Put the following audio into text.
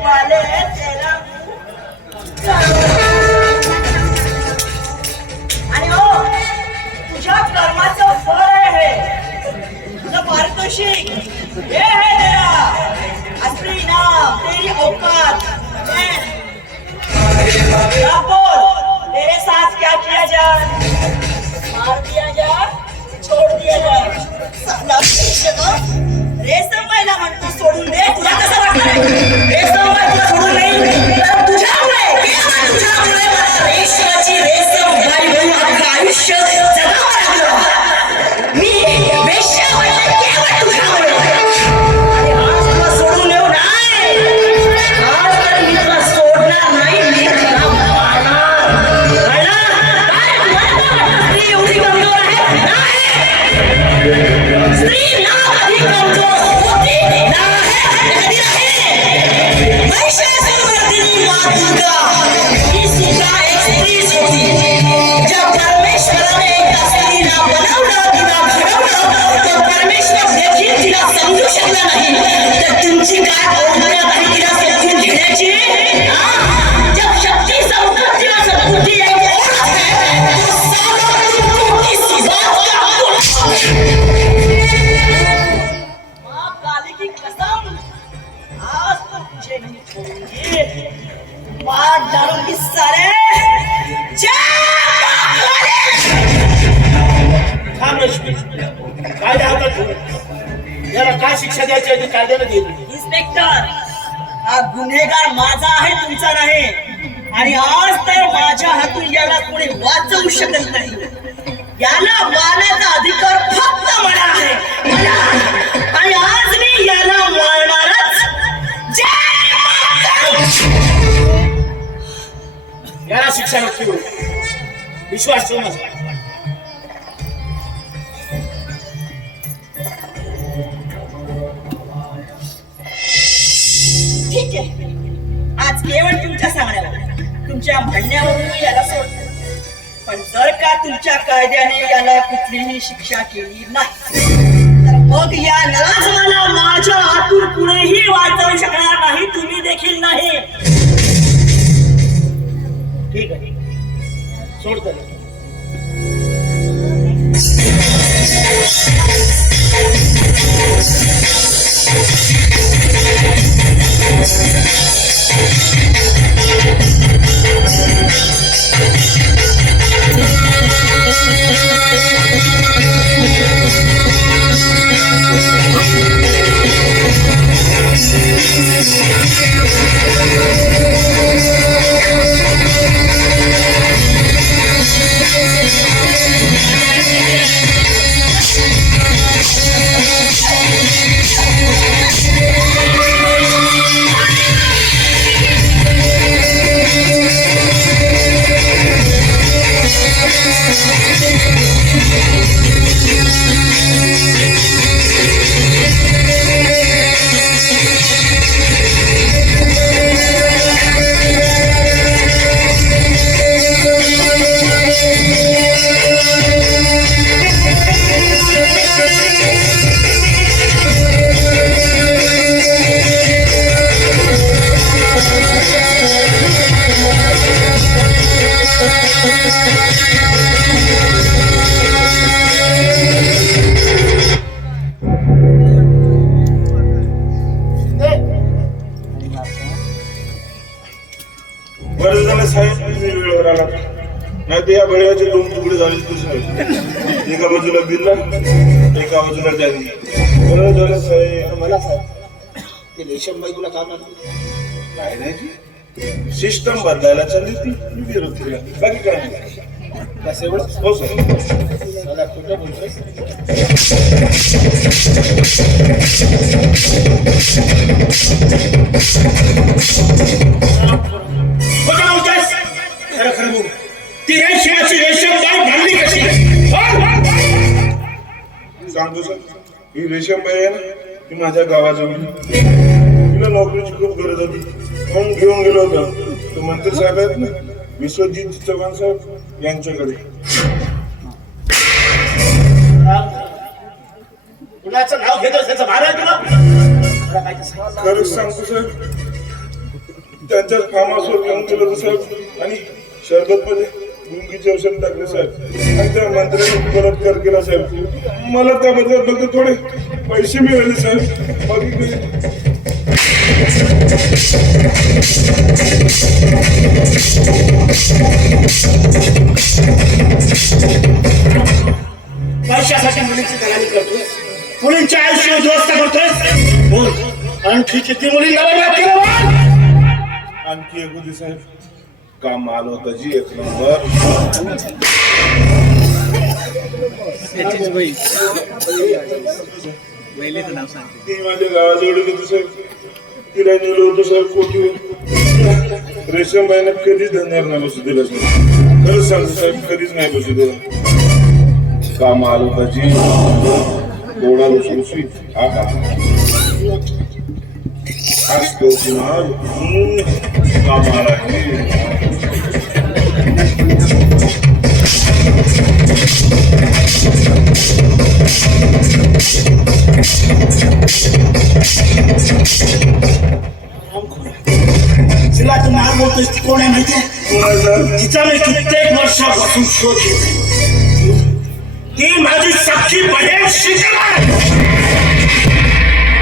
वाले तेरा आणि हो तुझ्या कर्माचं फळ आहे तुझं पारितोषिक हे है तेरा असली इनाम तेरी औकात बोल तेरे साथ क्या किया जाए मार दिया जाए छोड़ दिया जाए रेशम बाईला म्हणतो सोडून दे तुला कसं वाटतं रेशम बाई तुला सोडून नाही तर तुझ्यामुळे मला रेशमाची रेशम बाई म्हणून आपलं आयुष्य जगावं लागलं मी वेश्या बनले केवळ तुझ्यामुळे आणि आज तुला सोडून येऊ नाही आज तर मी तुला सोडणार नाही मी तुला मारणार काय तुला स्त्री एवढी कमजोर आहे नाही स्त्री ना कधी कमजोर होती ना है कधी नाही महिषासुरमर्दिनी माँ दुर्गा ही सुद्धा एक स्त्रीच होती जब परमेश्वराने एका स्त्रीला बनवलं तिला घडवलं तर परमेश्वर देखील तिला समजू शकला नाही तर तुमची काय औकात आहे तिला समजून घेण्याची जब शक्ती समजत तिला सद्बुद्धी एक और है तो साला तुमको किसी बात का माँ काली की कसम आज तो तुझे नहीं छोड़ूंगी मार डालूंगी सारे कायदे हातात याला काय शिक्षा द्यायची आहे कायद्याने दिली इन्स्पेक्टर हा गुन्हेगार माझा आहे तुमचा नाही आणि आज तर माझ्या हातून याला कोणी वाचवू शकत नाही याला मारण्याचा अधिकार फक्त मला आहे मला आणि आज मी याला मारणारच याला शिक्षा नक्की होईल विश्वास ठेव माझा ठीक आहे आज केवळ तुमच्या सांगण्यावर तुमच्या म्हणण्यावरून मी याला सोडतो पण जर का तुमच्या कायद्याने याला कुठलीही शिक्षा केली नाही तर मग या नराधमाला माझ्या हातून कुणीही वाचवू शकणार नाही तुम्ही देखील नाही ठीक आहे सोडतो बरं झालं साहेब तुम्ही वेळेवर आला नाही तर या बळ्याचे दोन तुकडे झाले एका बाजूला बिल्ला एका बाजूला डॅनी बरं झालं साहेब मला साहेब ते रेशमबाई तुला काम काय नाही सिस्टम बदलायला चालली ती मी विरोध केला बाकी काय नाही बस एवढंच हो सर मला कुठं बोलतोय खरं खरं बोल ती रेशमाची रेशमबाई भांडली कशी सांगतो सर ही रेशमबाई आहे ना ती माझ्या गावाजवळ तिला नोकरीची खूप गरज होती म्हणून घेऊन गेलो होतो तो मंत्री साहेब आहेत ना विश्वजित चव्हाण साहेब यांच्याकडे कुणाचं नाव घेतो त्याचं भार आहे तुला खरंच सांगतो सर त्यांच्याच फार्म हाऊसवर घेऊन गेलो होतो साहेब आणि शरबतमध्ये गुंगीचे औषध टाकले साहेब आणि त्या मंत्र्याने बलात्कार केला साहेब. मला त्याबद्दल फक्त थोडे पैसे मिळाले साहेब, बाकी काही. पैशासाठी मुलीची दलाली करतोय, मुलींच्या आयुष्य उद्ध्वस्त करतोय. बोल, आणखी किती मुलींना बरबाद केलं बोल? आणखी एक होती साहेब, काम आलं होतं जी एक नंबर. ती माझ्या गावाजवळ होती साहेब, तिला नेलो होतो साहेब कोटीवर. रेशमबाईने कधीच धंद्यावर नाही बसू दिलं साहेब, खरंच सांगतो साहेब, कधीच नाही बसू दिलं. काम आलं होतं जी गोडा लुसलुसी आहा आज तो कुणाल काम आला तिला तू मार बोलतोस ती कोण आहे माहितीये? कोणाचा तिचा मी कित्येक वर्षापासून शोध घेतोय. ती माझी सख्खी बहीण शीतल आहे.